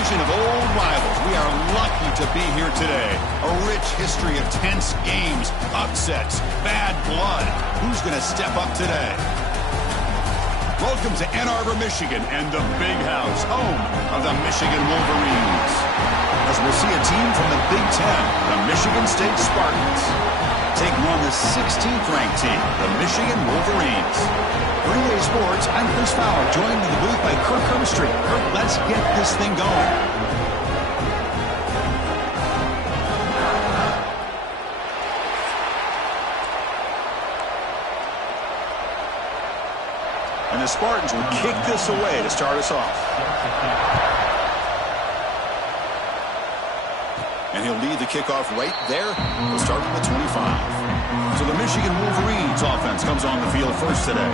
collision of old rivals. We are lucky to be here today. A rich history of tense games, upsets, bad blood. Who's going to step up today? Welcome to Ann Arbor, Michigan, and the Big House, home of the Michigan Wolverines. As we'll see a team from the Big Ten, the Michigan State Spartans, taking on the 16th-ranked team, the Michigan Wolverines. For EA Sports, I'm Chris Fowler, joined in the booth by Kirk Herbstreit. Kirk, let's get this thing going. And the Spartans will kick this away to start us off. And he'll lead the kickoff right there. He'll start from the 25. So the Michigan Wolverines offense comes on the field first today.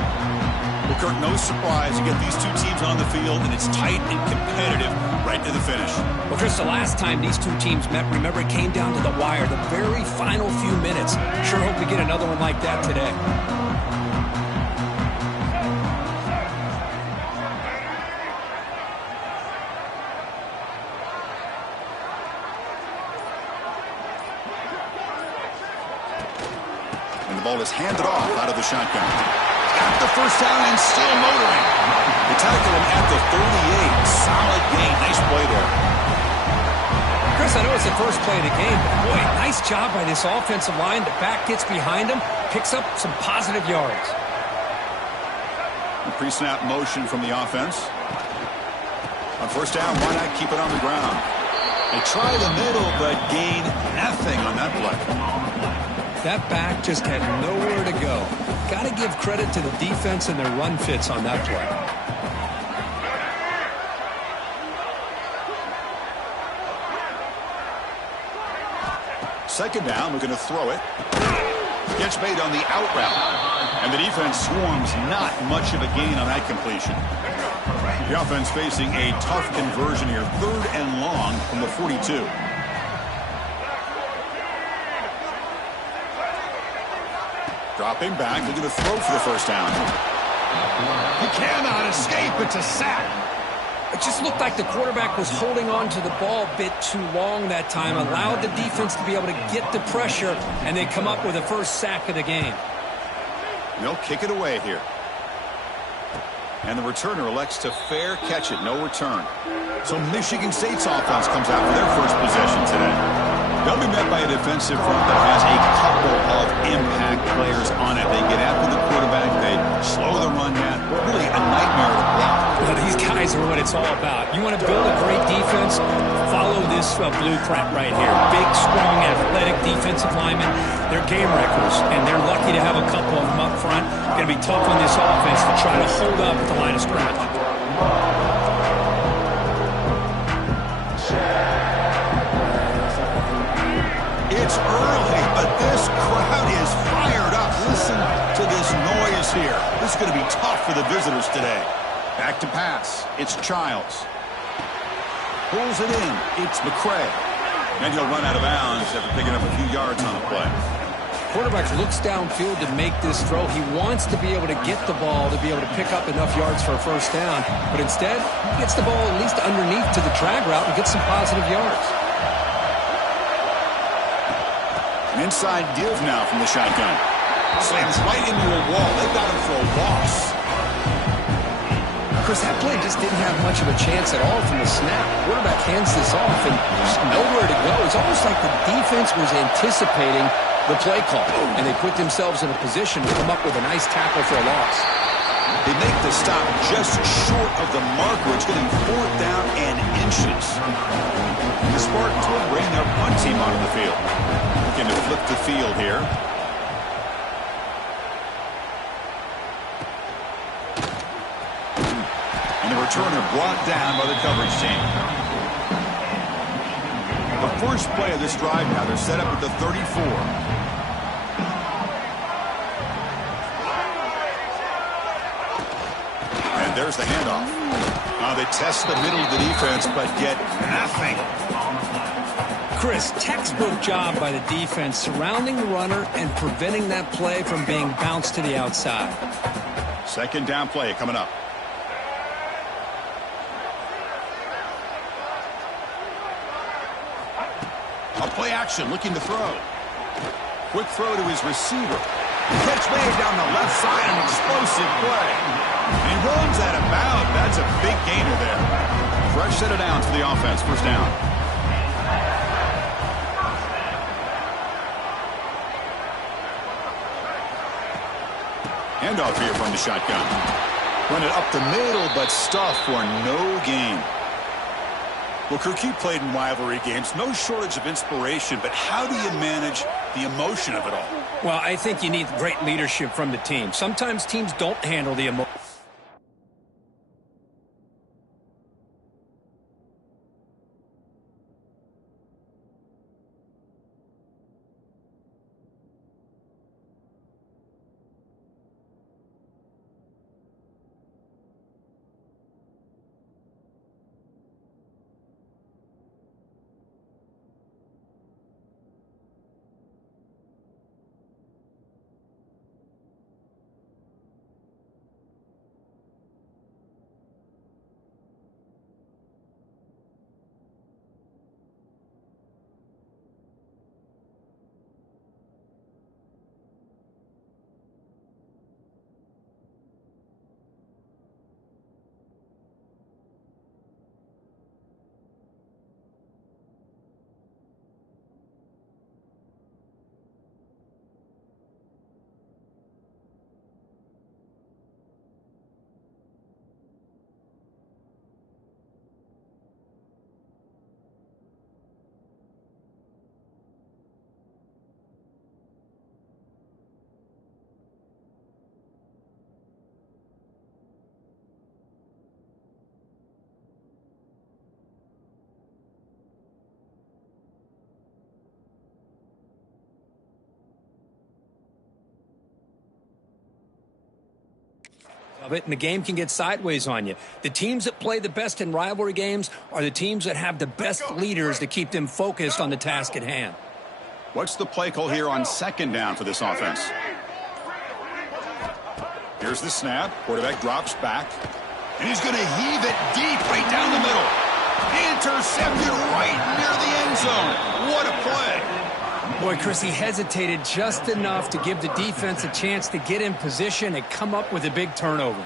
Well, Kirk, no surprise. You get these two teams on the field, and it's tight and competitive right to the finish. Well, Chris, the last time these two teams met, remember, it came down to the wire, the very final few minutes. Sure hope we get another one like that today. Ball is handed off out of the shotgun. Got the first down and still motoring. They tackle him at the 38. Solid gain. Nice play there. Chris, I know it's the first play of the game, but boy, nice job by this offensive line. The back gets behind him, picks up some positive yards. Pre-snap motion from the offense. On first down, why not keep it on the ground? They try the middle, but gain nothing on that play. That back just had nowhere to go. Got to give credit to the defense and their run fits on that play. Second down, we're going to throw it. Gets made on the out route. And the defense swarms, not much of a gain on that completion. The offense facing a tough conversion here. 3rd and long from the 42. Dropping back, looking to throw for the first down. He cannot escape. It's a sack. It just looked like the quarterback was holding on to the ball a bit too long that time, allowed the defense to be able to get the pressure, and they come up with the first sack of the game. They'll kick it away here. And the returner elects to fair catch it. No return. So Michigan State's offense comes out for their first possession today. They'll be met by a defensive front that has a couple of impact players on it. They get after the quarterback. They slow the run down. Really a nightmare to block. Well, these guys are what it's all about. You want to build a great defense? Follow this blueprint right here. Big, strong, athletic defensive linemen. They're game wreckers, and they're lucky to have a couple of them up front. Going to be tough on this offense to try to hold up at the line of scrimmage. It's early, but this crowd is fired up. Listen to this noise here. This is going to be tough for the visitors today. Back to pass. It's Childs. Pulls it in. It's McCray. And he'll run out of bounds after picking up a few yards on the play. Quarterback looks downfield to make this throw. He wants to be able to get the ball to be able to pick up enough yards for a first down. But instead, he gets the ball at least underneath to the drag route and gets some positive yards. An inside give now from the shotgun. Slams right into a wall. They've got him for a loss. Chris, that play just didn't have much of a chance at all from the snap. Quarterback hands this off and there's nowhere to go. It's almost like the defense was anticipating the play call, and they put themselves in a position to come up with a nice tackle for a loss. They make the stop just short of the marker. It's going to be 4th down and inches. The Spartans will bring their punt team onto the field. Looking to flip the field here. And the returner brought down by the coverage team. The first play of this drive now, they're set up at the 34. And there's the handoff. Now they test the middle of the defense, but get nothing. Chris, textbook job by the defense surrounding the runner and preventing that play from being bounced to the outside. Second down play coming up. A play action, looking to throw. Quick throw to his receiver. Catch made down the left side, an explosive play. And he runs out of bounds. That's a big gainer there. Fresh set of downs for the offense. First down. Handoff here from the shotgun. Run it up the middle, but stuff for no gain. Well, Kirk, you played in rivalry games. No shortage of inspiration, but how do you manage the emotion of it all? Well, I think you need great leadership from the team. Sometimes teams don't handle the emotion. Of it, and the game can get sideways on you. The teams that play the best in rivalry games are the teams that have the best leaders to keep them focused on the task at hand. What's the play call here on second down for this offense? Here's the snap. Quarterback drops back. And he's going to heave it deep right down the middle. Intercepted right near the end zone. What a play. Boy, Chris, he hesitated just enough to give the defense a chance to get in position and come up with a big turnover.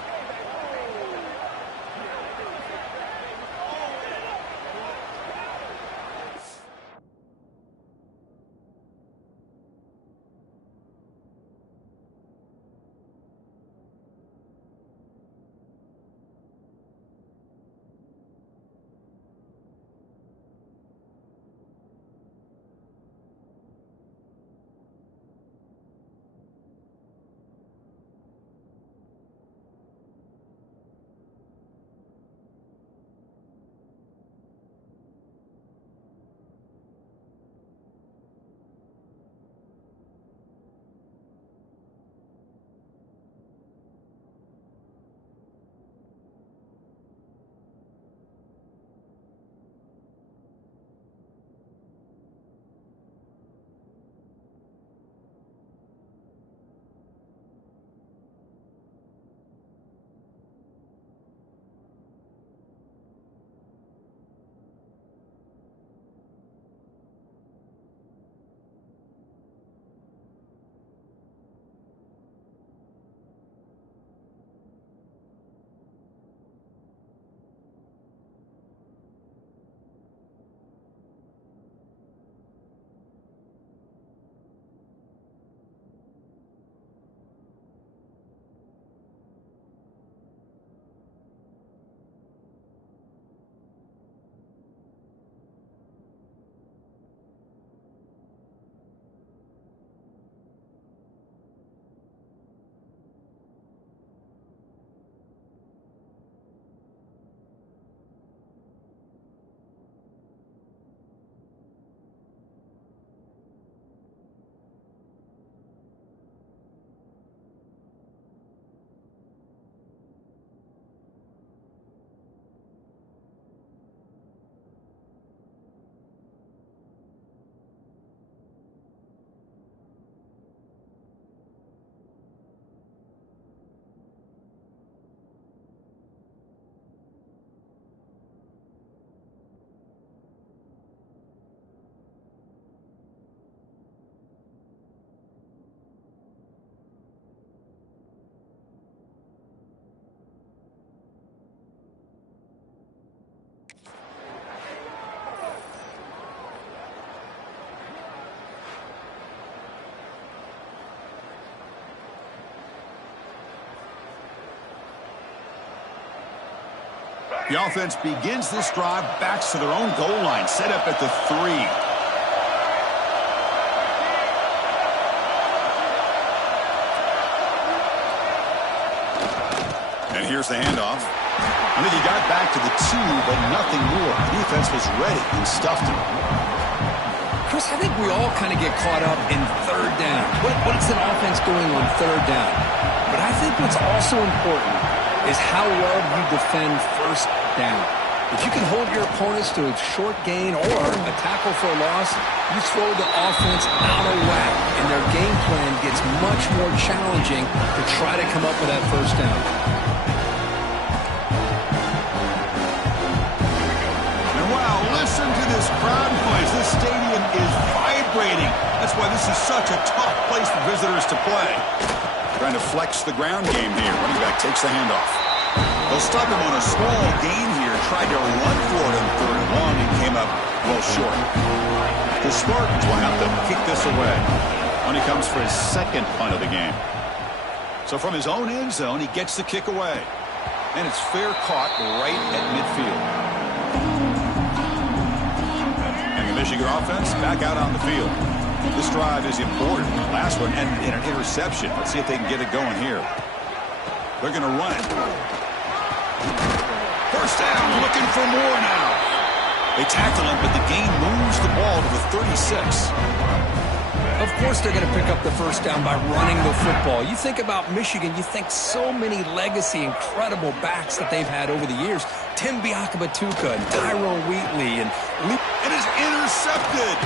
The offense begins this drive, backs to their own goal line, set up at the 3. And here's the handoff. I think he got back to the 2, but nothing more. The defense was ready and stuffed him. Chris, I think we all kind of get caught up in third down. What's an offense doing on third down? But I think what's also important is how well you defend first down. If you can hold your opponents to a short gain or a tackle for a loss, you throw the offense out of whack, and their game plan gets much more challenging to try to come up with that first down. And wow, listen to this crowd noise. This stadium is vibrating. That's why this is such a tough place for visitors to play. Trying to flex the ground game here. Running back takes the handoff. They'll stop him on a small gain here. Tried to run for it on 3rd and long and came up well short. The Spartans will have to kick this away when he comes for his 2nd punt of the game. So from his own end zone, he gets the kick away. And it's fair caught right at midfield. And the Michigan offense back out on the field. This drive is important. Last one ended in an interception. Let's see if they can get it going here. They're going to run it. First down, looking for more now. They tackle him, but the gain moves the ball to the 36. Of course they're going to pick up the first down by running the football. You think about Michigan, you think so many legacy, incredible backs that they've had over the years. Tim Biakabatuka, Tyrone Wheatley, and it is intercepted.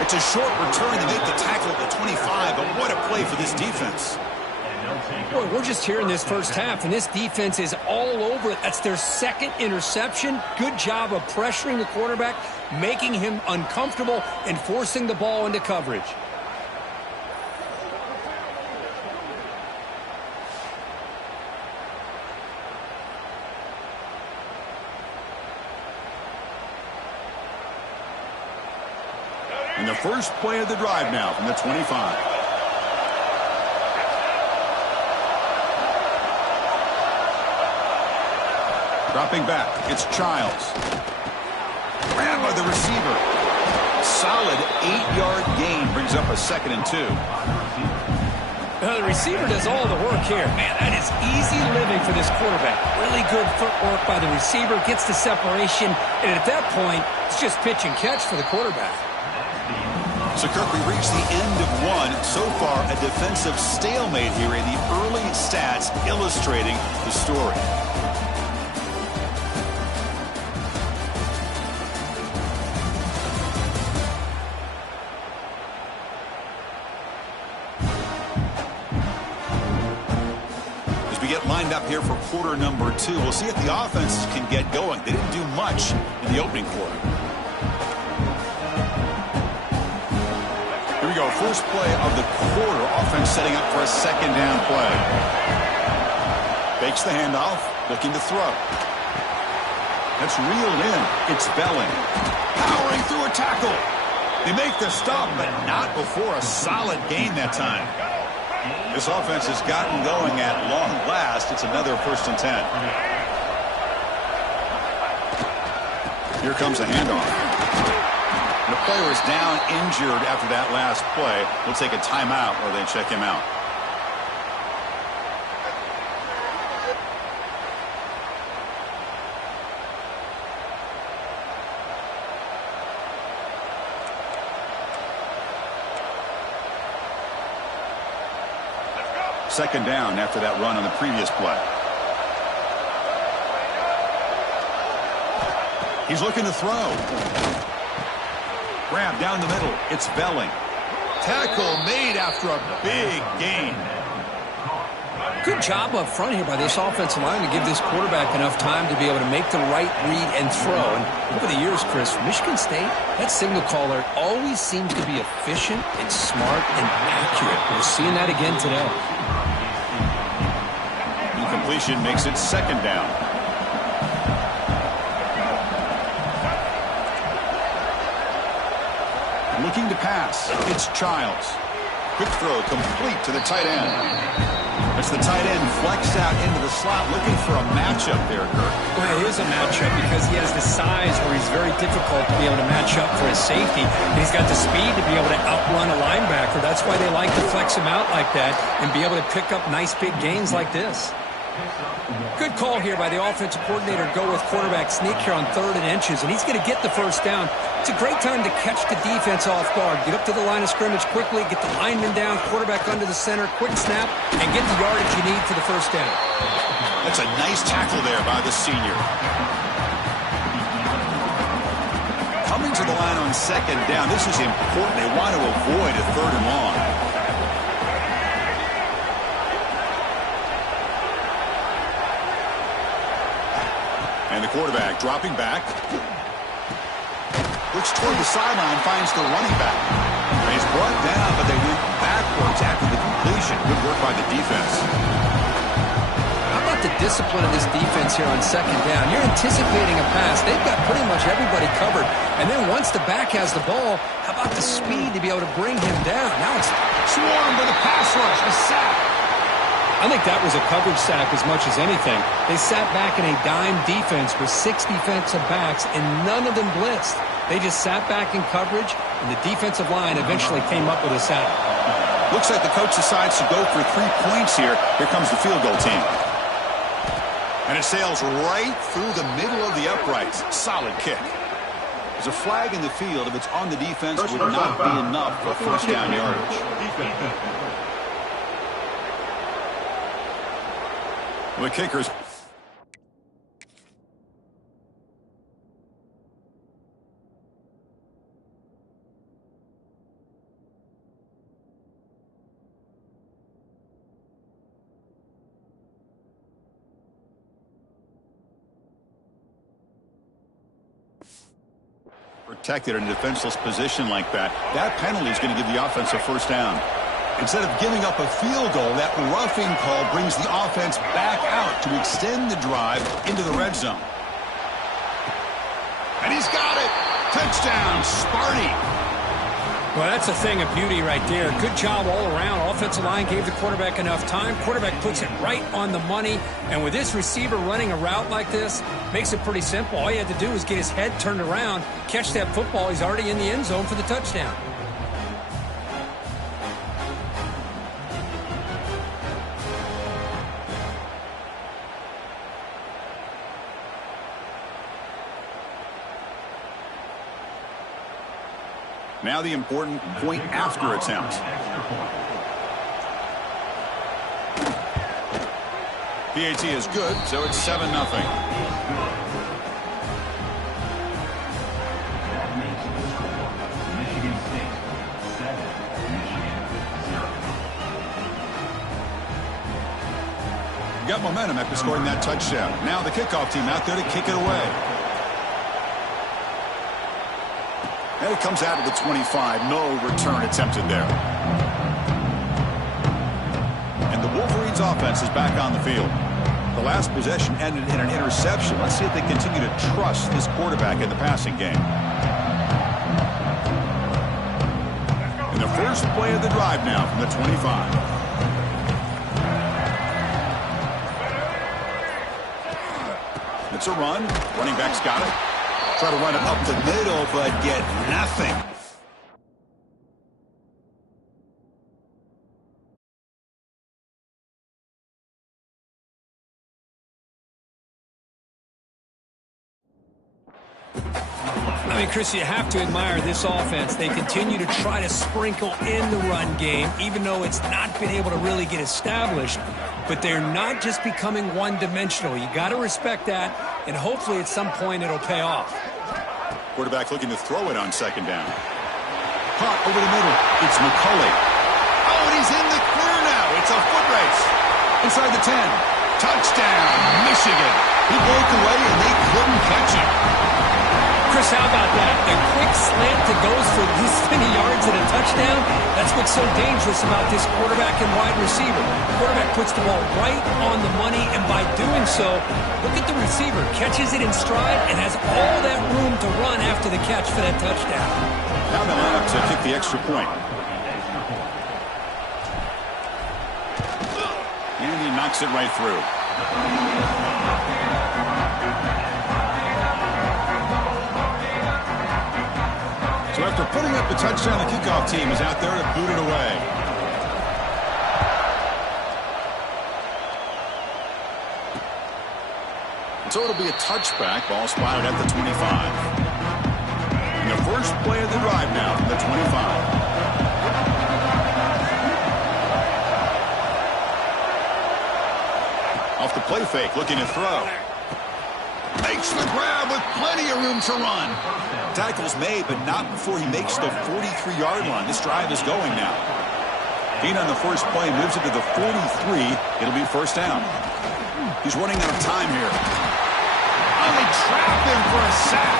It's a short return to make the tackle at the 25, but what a play for this defense. Boy, we're just here in this first half, and this defense is all over it. That's their 2nd interception. Good job of pressuring the quarterback, making him uncomfortable, and forcing the ball into coverage. And the first play of the drive now from the 25. Dropping back, it's Childs. Grabbed by the receiver. Solid 8-yard gain brings up a 2nd and 2. The receiver does all the work here. Man, that is easy living for this quarterback. Really good footwork by the receiver, gets the separation, and at that point, it's just pitch and catch for the quarterback. So, Kirk, we reached the end of one. So far, a defensive stalemate here in the early stats illustrating the story. Lined up here for quarter number 2. We'll see if the offenses can get going. They didn't do much in the opening quarter. Here we go. First play of the quarter. Offense setting up for a 2nd down play. Fakes the handoff. Looking to throw. That's reeled in. It's Belling. Powering through a tackle. They make the stop, but not before a solid gain that time. This offense has gotten going at long last. It's another 1st and 10. Here comes a handoff. The player is down injured after that last play. We'll take a timeout or they check him out. Second down after that run on the previous play. He's looking to throw. Grab down the middle. It's Belling. Tackle made after a big gain. Good job up front here by this offensive line to give this quarterback enough time to be able to make the right read and throw. And over the years, Chris, Michigan State, that signal caller always seems to be efficient and smart and accurate. We're seeing that again today. Incompletion makes it 2nd down. Looking to pass. It's Childs. Quick throw complete to the tight end. As the tight end flexed out into the slot, looking for a matchup there, Kirk. Well, it is a matchup because he has the size where he's very difficult to be able to match up for his safety. And he's got the speed to be able to outrun a linebacker. That's why they like to flex him out like that and be able to pick up nice big gains like this. Good call here by the offensive coordinator. Go with quarterback sneak here on 3rd and inches, and he's going to get the first down. It's a great time to catch the defense off guard. Get up to the line of scrimmage quickly, get the lineman down, quarterback under the center, quick snap, and get the yardage you need for the first down. That's a nice tackle there by the senior. Coming to the line on 2nd down, this is important. They want to avoid a 3rd and long. And the quarterback dropping back. Looks toward the sideline, finds the running back. And he's brought down, but they went backwards after the completion. Good work by the defense. How about the discipline of this defense here on 2nd down? You're anticipating a pass. They've got pretty much everybody covered. And then once the back has the ball, how about the speed to be able to bring him down? Now it's swarmed with a pass rush, a sack. I think that was a coverage sack as much as anything. They sat back in a dime defense with 6 defensive backs, and none of them blitzed. They just sat back in coverage, and the defensive line eventually came up with a sack. Looks like the coach decides to go for 3 points here. Here comes the field goal team. And it sails right through the middle of the uprights. Solid kick. There's a flag in the field. If it's on the defense, it would not be enough for first down yardage. The kickers. Protected in a defenseless position like that. That penalty is going to give the offense a first down. Instead of giving up a field goal, that roughing call brings the offense back out to extend the drive into the red zone. And he's got it. Touchdown, Sparty. Well, that's a thing of beauty right there. Good job all around. Offensive line gave the quarterback enough time. Quarterback puts it right on the money. And with this receiver running a route like this, makes it pretty simple. All you had to do was get his head turned around, catch that football. He's already in the end zone for the touchdown. Now the important point after attempt. PAT is good, so it's 7-0. Got momentum after scoring that touchdown. Now the kickoff team out there to kick it away. And it comes out of the 25. No return attempted there. And the Wolverines offense is back on the field. The last possession ended in an interception. Let's see if they continue to trust this quarterback in the passing game. And the first play of the drive now from the 25. It's a run. Running back's got it. Try to run it up the middle, but get nothing. I mean, Chris, you have to admire this offense. They continue to try to sprinkle in the run game, even though it's not been able to really get established. But they're not just becoming one-dimensional. You got to respect that, and hopefully at some point it'll pay off. Quarterback looking to throw it on 2nd down. Caught over the middle. It's McCulley. Oh, and he's in the clear now. It's a foot race. Inside the 10. Touchdown, Michigan. He broke away, and they couldn't catch him. Chris, how about that? A quick slant that goes for this many yards and a touchdown. That's what's so dangerous about this quarterback and wide receiver. Quarterback puts the ball right on the money, and by doing so, look at the receiver. Catches it in stride and has all that room to run after the catch for that touchdown. Now they'll have to kick the extra point. and he knocks it right through. So after putting up the touchdown, the kickoff team is out there to boot it away. So it'll be a touchback. Ball spotted at the 25. And the first play of the drive now from the 25. Off the play fake, looking to throw. Makes the grab with plenty of room to run. Tackles made, but not before he makes the 43-yard line. This drive is going now. Gain on the first play moves it to the 43. It'll be first down. He's running out of time here. Oh, they trap him for a sack.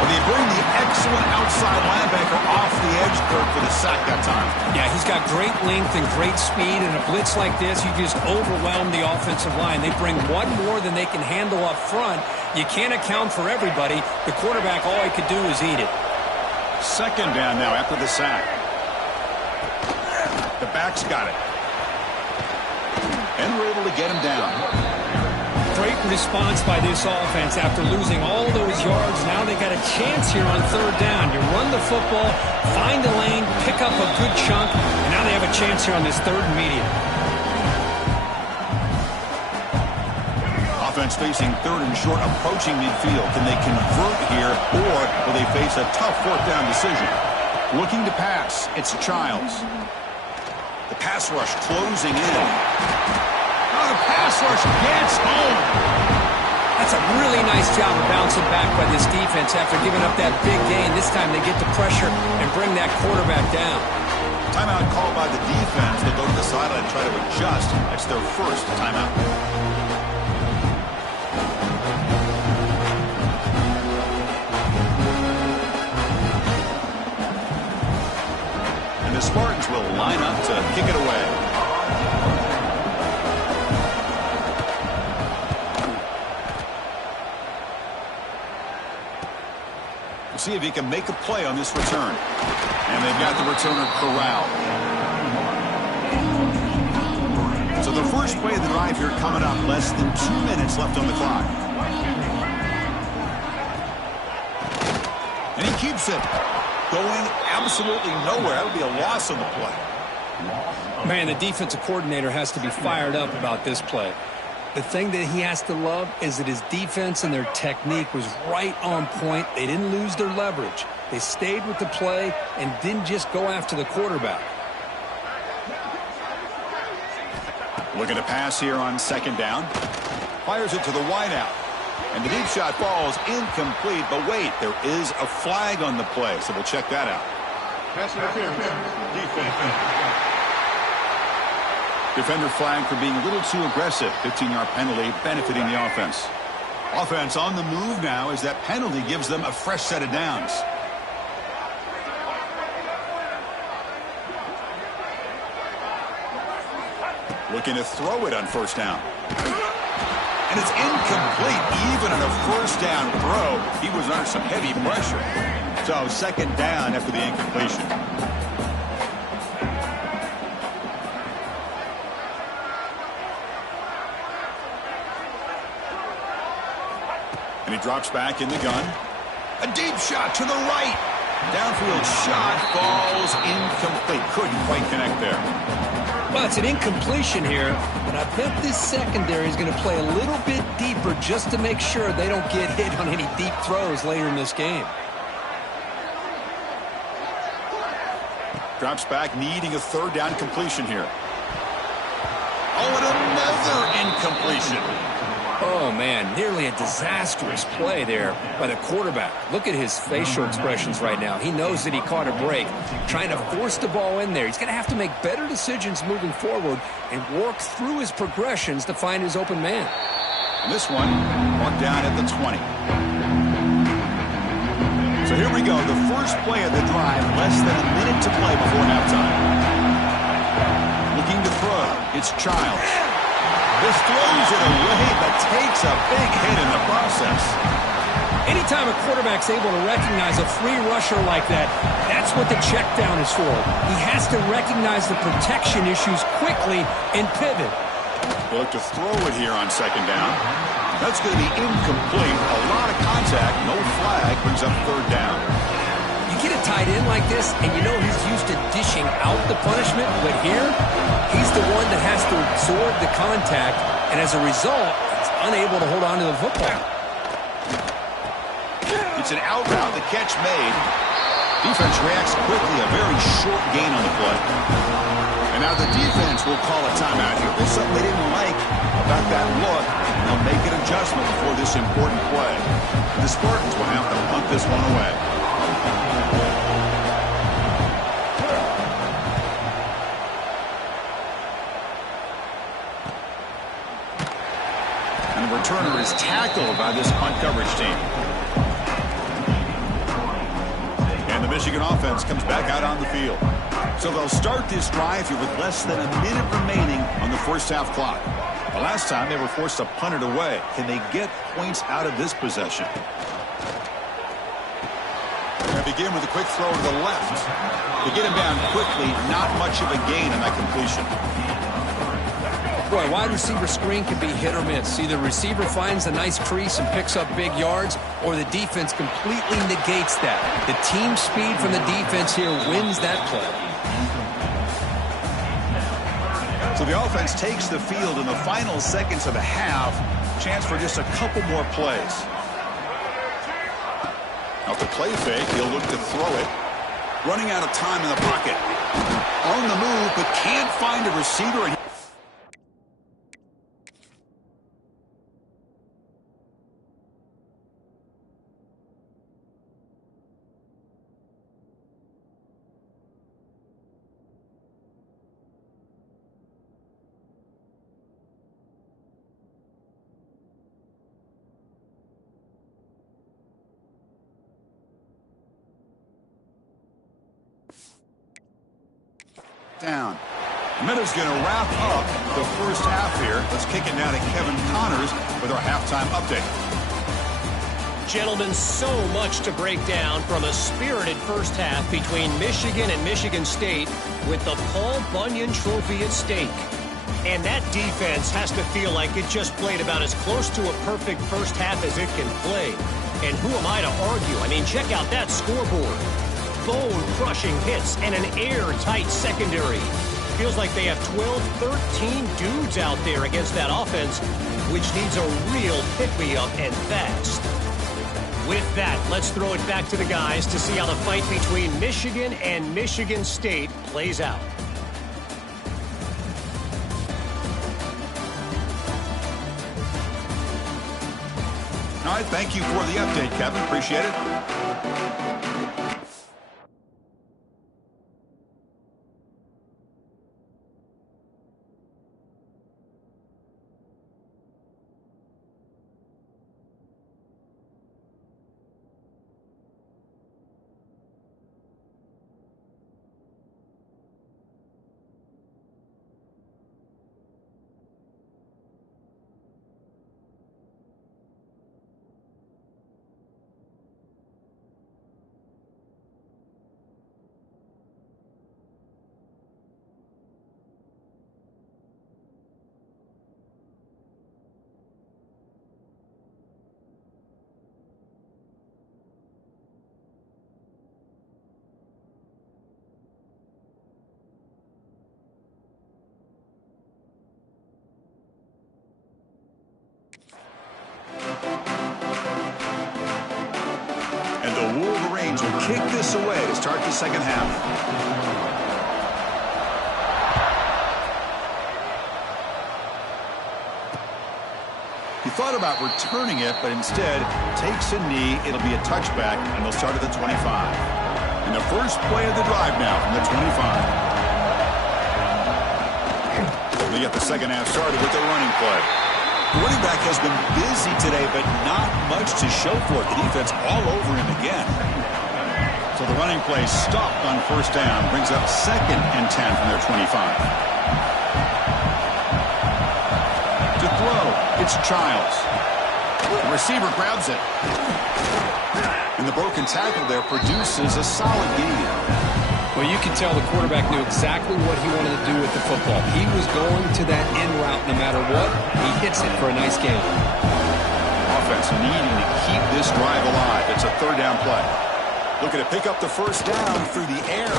Well, they bring the excellent outside linebacker off the edge, Kirk, for the sack that time. Yeah, he's got great length and great speed, and a blitz like this, you just overwhelm the offensive line. They bring one more than they can handle up front. You can't account for everybody. The quarterback, all he could do is eat it. Second down now after the sack. The back's got it. And we're able to get him down. Great response by this offense after losing all those yards. Now they got a chance here on third down. You run the football, find a lane, pick up a good chunk, and now they have a chance here on this third and medium. Offense facing third and short, approaching midfield. Can they convert here, or will they face a tough fourth down decision? Looking to pass, it's Childs. The pass rush closing in. Oh, the pass rush gets home. That's a really nice job of bouncing back by this defense after giving up that big gain. This time they get the pressure and bring that quarterback down. Timeout called by the defense. They'll go to the sideline and try to adjust. That's their first timeout. And the Spartans will line up to kick it away. See if he can make a play on this return. And they've got the returner corralled. So the first play of the drive here coming up. Less than 2 minutes left on the clock. And he keeps it. Going absolutely nowhere. That would be a loss on the play. Man, the defensive coordinator has to be fired up about this play. The thing that he has to love is that his defense and their technique was right on point. They didn't lose their leverage. They stayed with the play and didn't just go after the quarterback. Looking to pass here on second down. Fires it to the wideout. And the deep shot falls incomplete. But wait, there is a flag on the play, so we'll check that out. Pass interference. Defense. Defender flag for being a little too aggressive. 15-yard penalty benefiting the offense. Offense on the move now as that penalty gives them a fresh set of downs. Looking to throw it on first down. And it's incomplete. Even on a first down throw, he was under some heavy pressure. So second down after the incompletion. And he drops back in the gun. A deep shot to the right. Downfield shot falls incomplete. Couldn't quite connect there. Well, it's an incompletion here, but I bet this secondary is going to play a little bit deeper just to make sure they don't get hit on any deep throws later in this game. Drops back, needing a third down completion here. Oh, and another incompletion. Oh, man, nearly a disastrous play there by the quarterback. Look at his facial expressions right now. He knows that he caught a break, trying to force the ball in there. He's going to have to make better decisions moving forward and work through his progressions to find his open man. And this one marked down at the 20. So here we go, the first play of the drive, less than a minute to play before halftime. Looking to throw, it's Childs. This throws it away, but takes a big hit in the process. Anytime a quarterback's able to recognize a free rusher like that, that's what the check down is for. He has to recognize the protection issues quickly and pivot. They look to throw it here on second down. That's going to be incomplete. A lot of contact. No flag. Brings up third down. You get a tight end like this, and you know he's used to dishing out the punishment, but here, he's the one that has to absorb the contact, and as a result, he's unable to hold on to the football. It's an out route. The catch made. Defense reacts quickly. A very short gain on the play. And now the defense will call a timeout here. There's something they didn't like about that look, and they'll make an adjustment for this important play. The Spartans will have to punt this one away. And the returner is tackled by this punt coverage team. And the Michigan offense comes back out on the field. So they'll start this drive here with less than a minute remaining on the first half clock. The last time they were forced to punt it away. Can they get points out of this possession? They begin with a quick throw to the left. They get him down quickly. Not much of a gain on that completion. Boy, wide receiver screen can be hit or miss. Either the receiver finds a nice crease and picks up big yards, or the defense completely negates that. The team speed from the defense here wins that play. So the offense takes the field in the final seconds of the half. Chance for just a couple more plays. Off the play fake, he'll look to throw it. Running out of time in the pocket. On the move, but can't find a receiver. Down. Minuta's going to wrap up the first half here. Let's kick it now to Kevin Connors with our halftime update. Gentlemen, so much to break down from a spirited first half between Michigan and Michigan State with the Paul Bunyan Trophy at stake. And that defense has to feel like it just played about as close to a perfect first half as it can play. And who am I to argue? I mean, check out that scoreboard. Bone-crushing hits and an airtight secondary. Feels like they have 12, 13 dudes out there against that offense, which needs a real pick-me-up and fast. With that, let's throw it back to the guys to see how the fight between Michigan and Michigan State plays out. All right, thank you for the update, Kevin. Appreciate it. And the Wolverines will kick this away to start the second half. He thought about returning it, but instead takes a knee. It'll be a touchback, and they'll start at the 25. And the first play of the drive now from the 25. They get the second half started with the running play. The running back has been busy today, but not much to show for it. The defense all over him again. So the running play stopped on first down. Brings up 2nd and 10 from their 25. To throw, it's Childs. The receiver grabs it. And the broken tackle there produces a solid gain. Well, you can tell the quarterback knew exactly what he wanted to do with the football. He was going to that in route no matter what. He hits it for a nice gain. Offense needing to keep this drive alive. It's a third down play. Looking to pick up the first down through the air.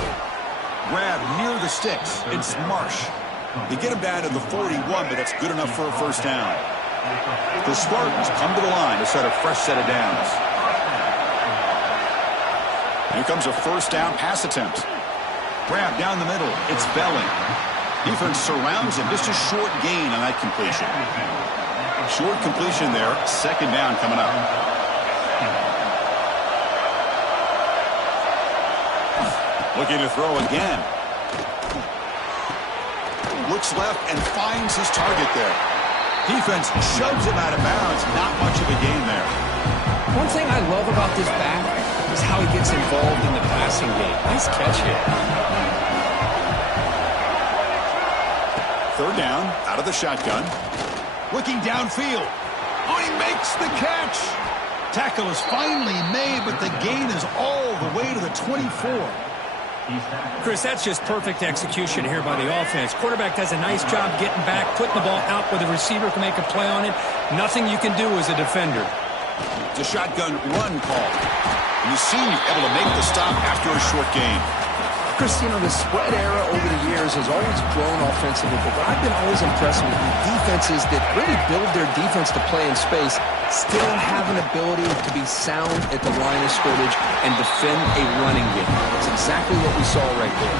Grab near the sticks. It's Marsh. They get him down to the 41, but that's good enough for a first down. The Spartans come to the line to set a fresh set of downs. Here comes a first down pass attempt. Grab down the middle. It's Belling. Defense surrounds him. Just a short gain on that completion. Short completion there. Second down coming up. Looking to throw again. Looks left and finds his target there. Defense shoves him out of bounds. Not much of a gain there. One thing I love about this back is how he gets involved in the passing game. Nice catch here. Third down, out of the shotgun. Looking downfield. Oh, he makes the catch. Tackle is finally made, but the gain is all the way to the 24. Chris, that's just perfect execution here by the offense. Quarterback does a nice job getting back, putting the ball out where the receiver can make a play on it. Nothing you can do as a defender. It's a shotgun run call. And you seem able to make the stop after a short gain. Chris, you know, the spread era over the years has always grown offensively, but what I've been always impressed with the defenses that really build their defense to play in space still have an ability to be sound at the line of scrimmage and defend a running game. That's exactly what we saw right there.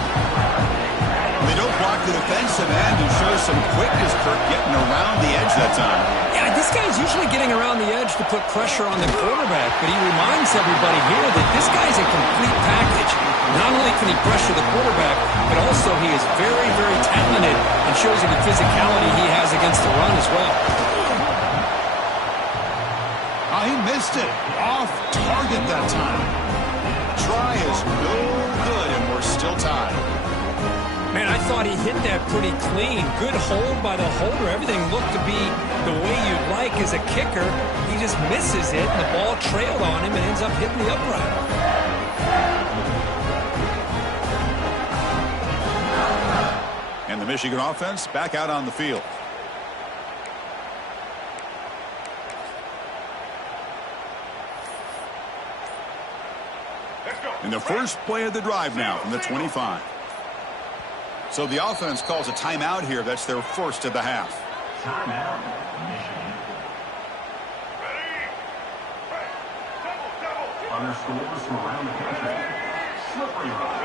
They don't block the defensive end and show some quickness, Kirk, getting around the edge that time. Yeah, this guy's usually getting around the edge to put pressure on the quarterback, but he reminds everybody here that this guy's a complete package. Not only can he pressure the quarterback, but also he is very, very talented and shows you the physicality he has against the run as well. Oh, he missed it. Off target that time. Try is no good, and we're still tied. Man, I thought he hit that pretty clean. Good hold by the holder. Everything looked to be the way you'd like as a kicker. He just misses it, and the ball trailed on him and ends up hitting the upright. And the Michigan offense back out on the field. In the first play of the drive now from the 25. So the offense calls a timeout here. That's their first of the half. Timeout, Michigan. Other schools from around the country. Slippery Rock,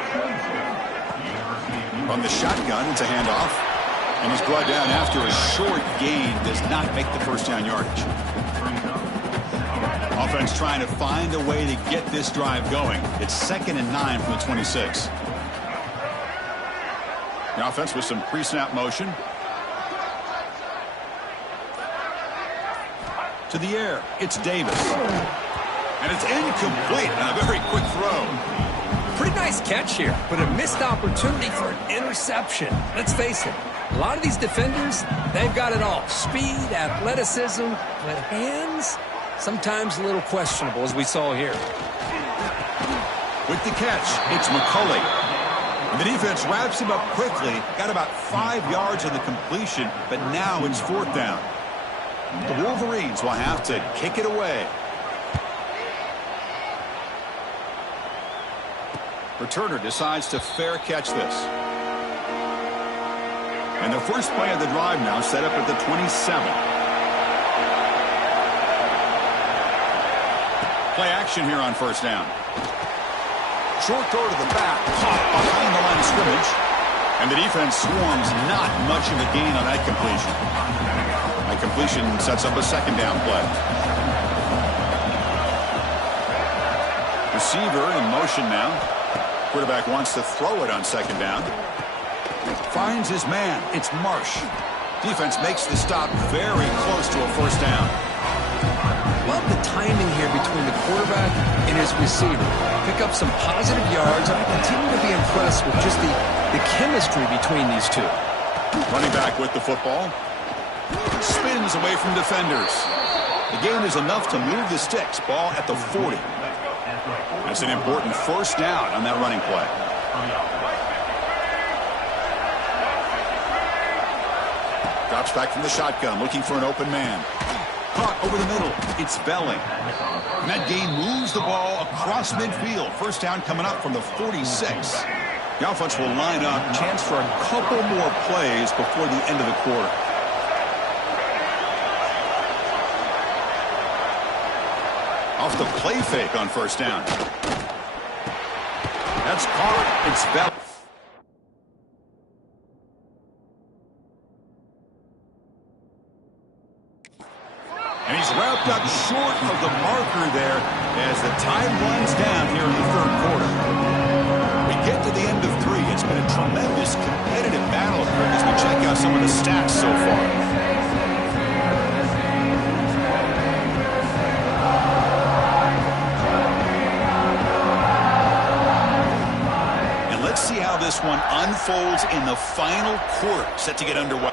from the shotgun, it's a handoff. And he's brought down after a short gain. Does not make the first down yardage. Offense trying to find a way to get this drive going. It's 2nd and 9 from the 26. The offense with some pre-snap motion. To the air, it's Davis. And it's incomplete on a very quick throw. Pretty nice catch here, but a missed opportunity for an interception. Let's face it, a lot of these defenders, they've got it all. Speed, athleticism, but hands, sometimes a little questionable, as we saw here. With the catch, it's McCulley. And the defense wraps him up quickly. Got about 5 yards on the completion, but now it's 4th down. The Wolverines will have to kick it away. Returner decides to fair catch this. And the first play of the drive now set up at the 27. Play action here on first down. Short throw to the back, caught behind the line of scrimmage. And the defense swarms, not much of a gain on that completion. That completion sets up a second down play. Receiver in motion now. Quarterback wants to throw it on second down. Finds his man. It's Marsh. Defense makes the stop very close to a first down. Love the timing here between the quarterback and his receiver. Pick up some positive yards, and I continue to be impressed with just the chemistry between these two. Running back with the football. Spins away from defenders. The gain is enough to move the sticks. Ball at the 40. That's an important first down on that running play. Drops back from the shotgun, looking for an open man. Caught over the middle. It's Belling. And that game moves the ball across midfield. First down coming up from the 46. The offense will line up. Chance for a couple more plays before the end of the quarter. Off the play fake on first down. That's caught. It's Belling. And he's wrapped up short of the marker there as the time runs down here in the third quarter. We get to the end of 3. It's been a tremendous competitive battle here as we check out some of the stats so far. And let's see how this one unfolds in the final quarter, set to get underway.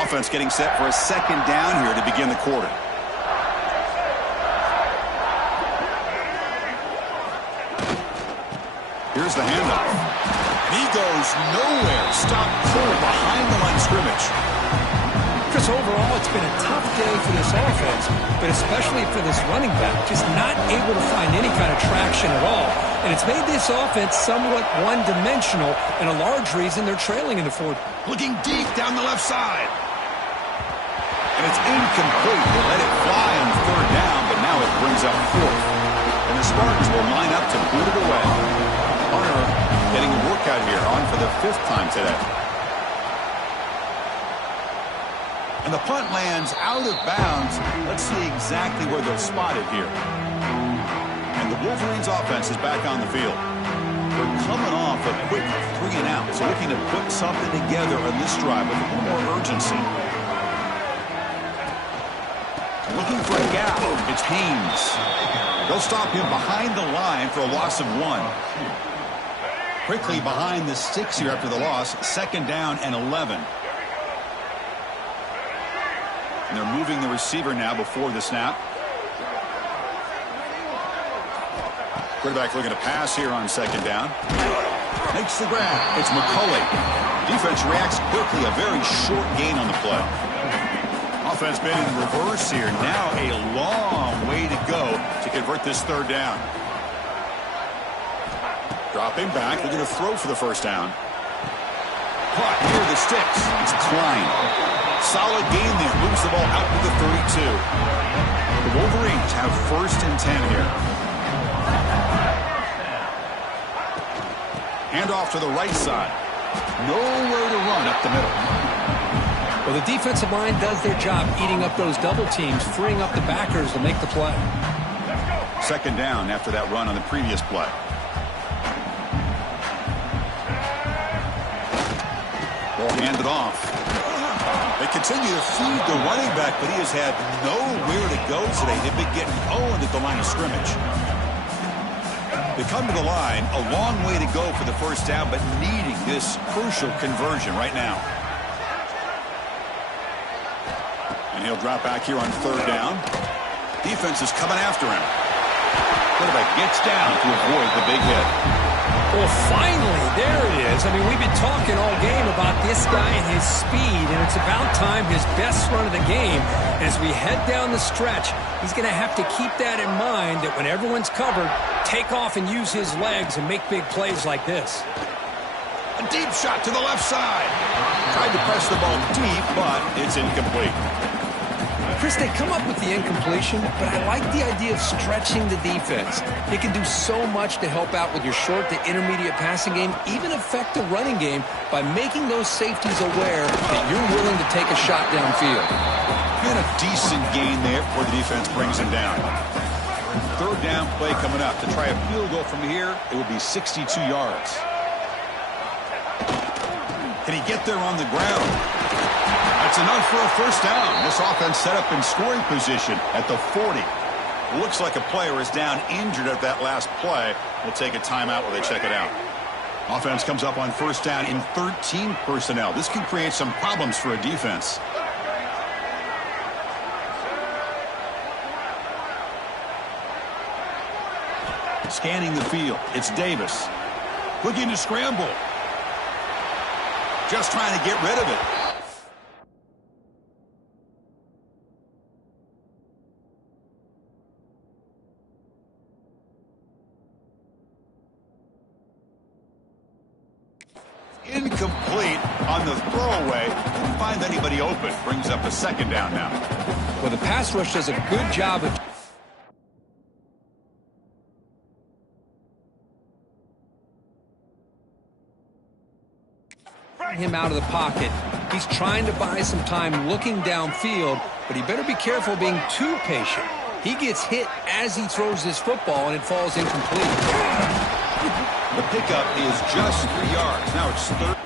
Offense getting set for a second down here to begin the quarter. Here's the handoff. And he goes nowhere. Stopped cold behind the line of scrimmage. Chris, overall, it's been a tough day for this offense, but especially for this running back, just not able to find any kind of traction at all. And it's made this offense somewhat one-dimensional, and a large reason they're trailing in the fourth. Looking deep down the left side. And it's incomplete. They let it fly on third down, but now it brings up fourth. And the Spartans will line up to boot it away. Hunter getting a workout here, on for the 5th time today. And the punt lands out of bounds. Let's see exactly where they'll spot it here. And the Wolverines offense is back on the field. They're coming off a quick 3-and-out, so looking to put something together on this drive with a little more urgency. Looking for a gap. It's Haynes. They'll stop him behind the line for a loss of 1. Quickly behind the sticks here after the loss. 2nd down and 11. And they're moving the receiver now before the snap. Quarterback looking to pass here on 2nd down. Makes the grab. It's McCulley. Defense reacts quickly. A very short gain on the play. Offense been in reverse here. Now a long way to go to convert this 3rd down. Dropping back. They're going to throw for the 1st down. Caught near the sticks. It's Klein. Solid gain there. Moves the ball out to the 32. The Wolverines have 1st and 10 here. Handoff to the right side. Nowhere to run up the middle. Well, the defensive line does their job eating up those double teams, freeing up the backers to make the play. 2nd down after that run on the previous play. Ball handed off. They continue to feed the running back, but he has had nowhere to go today. They've been getting owned at the line of scrimmage. They come to the line, a long way to go for the 1st down, but needing this crucial conversion right now. And he'll drop back here on 3rd down. Defense is coming after him. Quarterback gets down to avoid the big hit. Well, finally, there it is. I mean, we've been talking all game about this guy and his speed, and it's about time his best run of the game. As we head down the stretch, he's going to have to keep that in mind, that when everyone's covered, take off and use his legs and make big plays like this. A deep shot to the left side. Tried to press the ball deep, but it's incomplete. Chris, they come up with the incompletion, but I like the idea of stretching the defense. It can do so much to help out with your short to intermediate passing game, even affect the running game by making those safeties aware that you're willing to take a shot downfield. Been a decent gain there before the defense brings him down. 3rd down play coming up. To try a field goal from here, it would be 62 yards. Can he get there on the ground? That's enough for a 1st down. This offense set up in scoring position at the 40. Looks like a player is down injured at that last play. We'll take a timeout while they check it out. Offense comes up on 1st down in 13 personnel. This can create some problems for a defense. Scanning the field. It's Davis. Looking to scramble. Just trying to get rid of it. Incomplete on the throwaway. Didn't find anybody open. Brings up a 2nd down now. Well, the pass rush does a good job of him out of the pocket. He's trying to buy some time looking downfield, but he better be careful being too patient. He gets hit as he throws this football, and it falls incomplete. The pickup is just 3 yards. Now it's 3rd.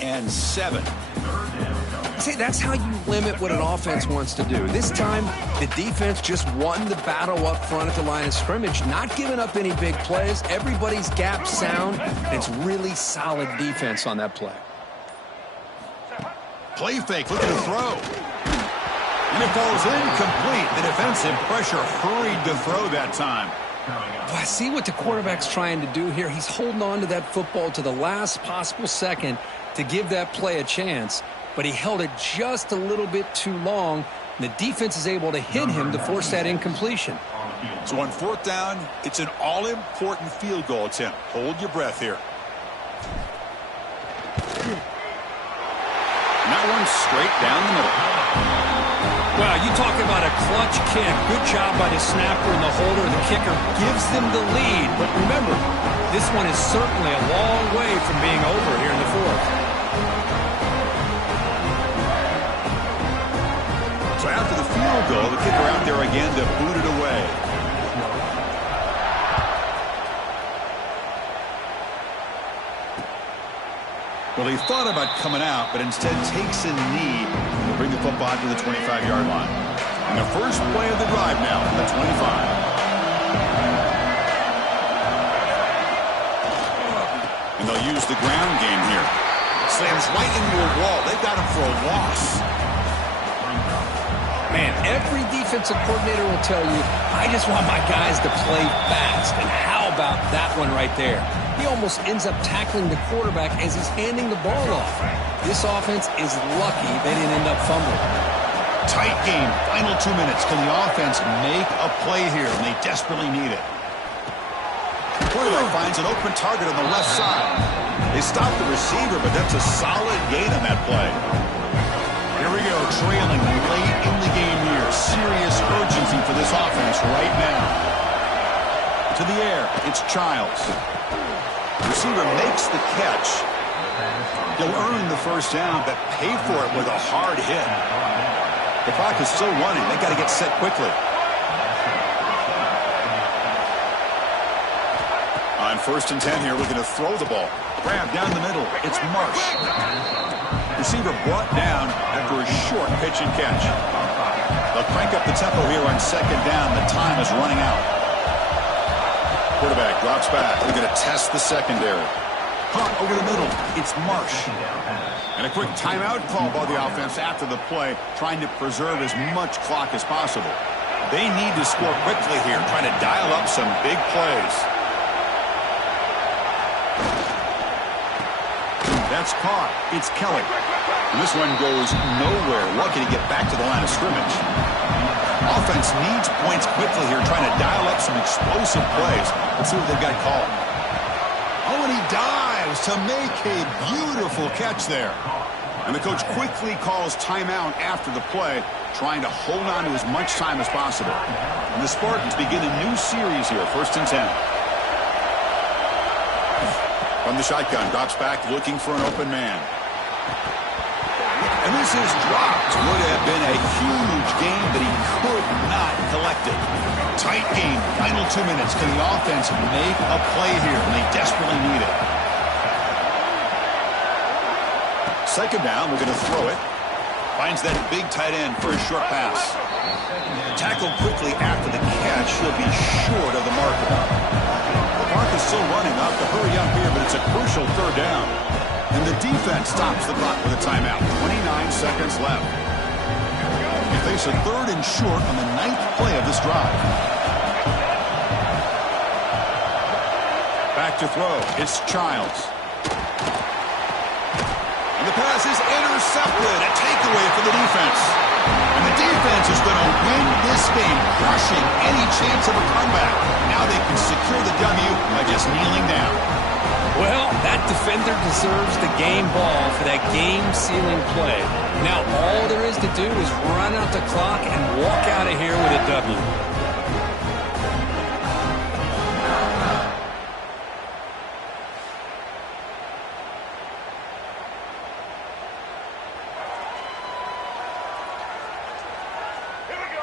and 7. See, that's how you limit what an offense wants to do. This time, the defense just won the battle up front at the line of scrimmage, not giving up any big plays. Everybody's gap sound. It's really solid defense on that play. Play fake, looking to throw. And it falls incomplete. The defensive pressure hurried to throw that time. Well, I see what the quarterback's trying to do here. He's holding on to that football to the last possible second to give that play a chance. But he held it just a little bit too long. The defense is able to hit him to force that incompletion. So on 4th down, it's an all-important field goal attempt. Hold your breath here. And that one's straight down the middle. Well, you talk about a clutch kick. Good job by the snapper and the holder. The kicker gives them the lead. But remember, this one is certainly a long way from being over here in the 4th. So after the field goal, the kicker out there again to boot it away. Well, he thought about coming out, but instead takes a knee to bring the football to the 25-yard line. And the first play of the drive now from the 25. And they'll use the ground game here. Slams right into a wall. They've got him for a loss. Man, every defensive coordinator will tell you, I just want my guys to play fast. And how about that one right there? He almost ends up tackling the quarterback as he's handing the ball off. This offense is lucky they didn't end up fumbling. Tight game. Final 2 minutes. Can the offense make a play here? And they desperately need it. Quarterback finds an open target on the left side. They stop the receiver, but that's a solid gain on that play. Here we go, trailing late in the game here. Serious urgency for this offense right now. To the air, it's Childs. The receiver makes the catch. He'll earn the first down, but pay for it with a hard hit. The clock is still running. They've got to get set quickly. On 1st and 10 here, we're going to throw the ball. Grab down the middle. It's Marsh. Receiver brought down after a short pitch and catch. They'll crank up the tempo here on 2nd down. The time is running out. Quarterback drops back. They're going to test the secondary. Hunt over the middle. It's Marsh. And a quick timeout call by the offense after the play, trying to preserve as much clock as possible. They need to score quickly here, trying to dial up some big plays. That's caught. It's Kelly. And this one goes nowhere. Lucky to get back to the line of scrimmage. Offense needs points quickly here, trying to dial up some explosive plays. Let's see what they've got called. Oh, and he dives to make a beautiful catch there. And the coach quickly calls timeout after the play, trying to hold on to as much time as possible. And the Spartans begin a new series here, 1st and 10. From the shotgun, drops back, looking for an open man. And this is dropped. Would have been a huge game, but he could not collect it. Tight game, final 2 minutes. Can the offense make a play here? And they desperately need it. 2nd down, we're going to throw it. Finds that big tight end for a short pass. Tackled quickly after the catch. He'll be short of the marker. The clock is still running. Off to hurry up here, but it's a crucial 3rd down. And the defense stops the clock with a timeout. 29 seconds left. They face a 3rd and short on the 9th play of this drive. Back to throw. It's Childs. And the pass is intercepted. A takeaway for the defense. And the defense is going to win this game, crushing any chance of a comeback. Now they can secure the W by just kneeling down. Well, that defender deserves the game ball for that game-sealing play. Now all there is to do is run out the clock and walk out of here with a W.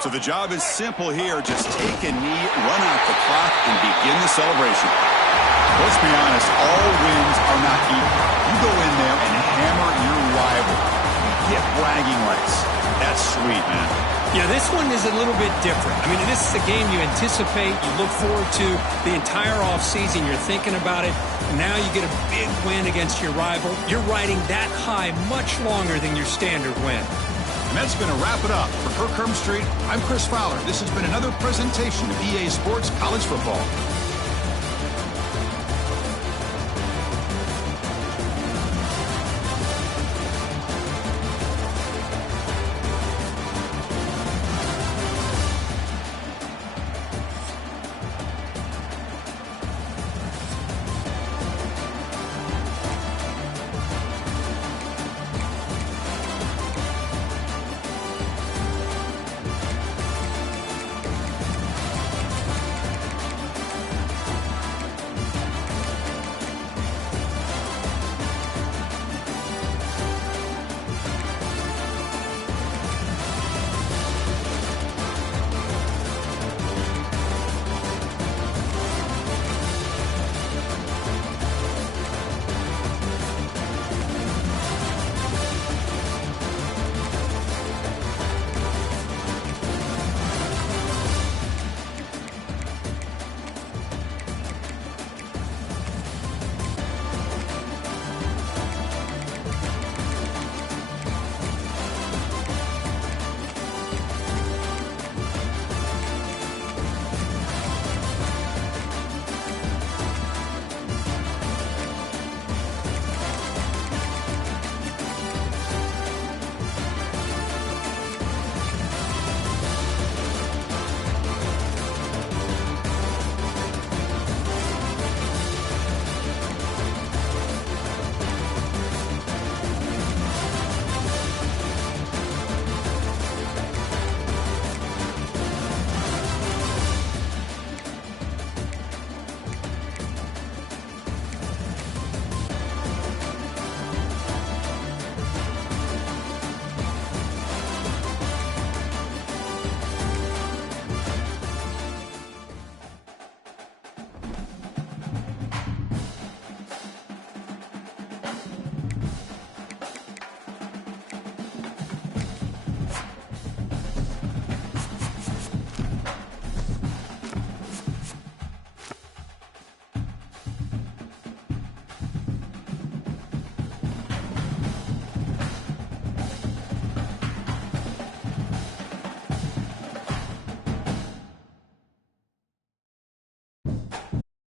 So the job is simple here. Just take a knee, run out the clock, and begin the celebration. Let's be honest, all wins are not equal. You go in there and hammer That's sweet, man. Yeah, this one is a little bit different. I mean, this is a game you anticipate, you look forward to the entire offseason. You're thinking about it. And now you get a big win against your rival. You're riding that high much longer than your standard win. And that's going to wrap it up. For Kirk Herbstreit, I'm Chris Fowler. This has been another presentation of EA Sports College Football.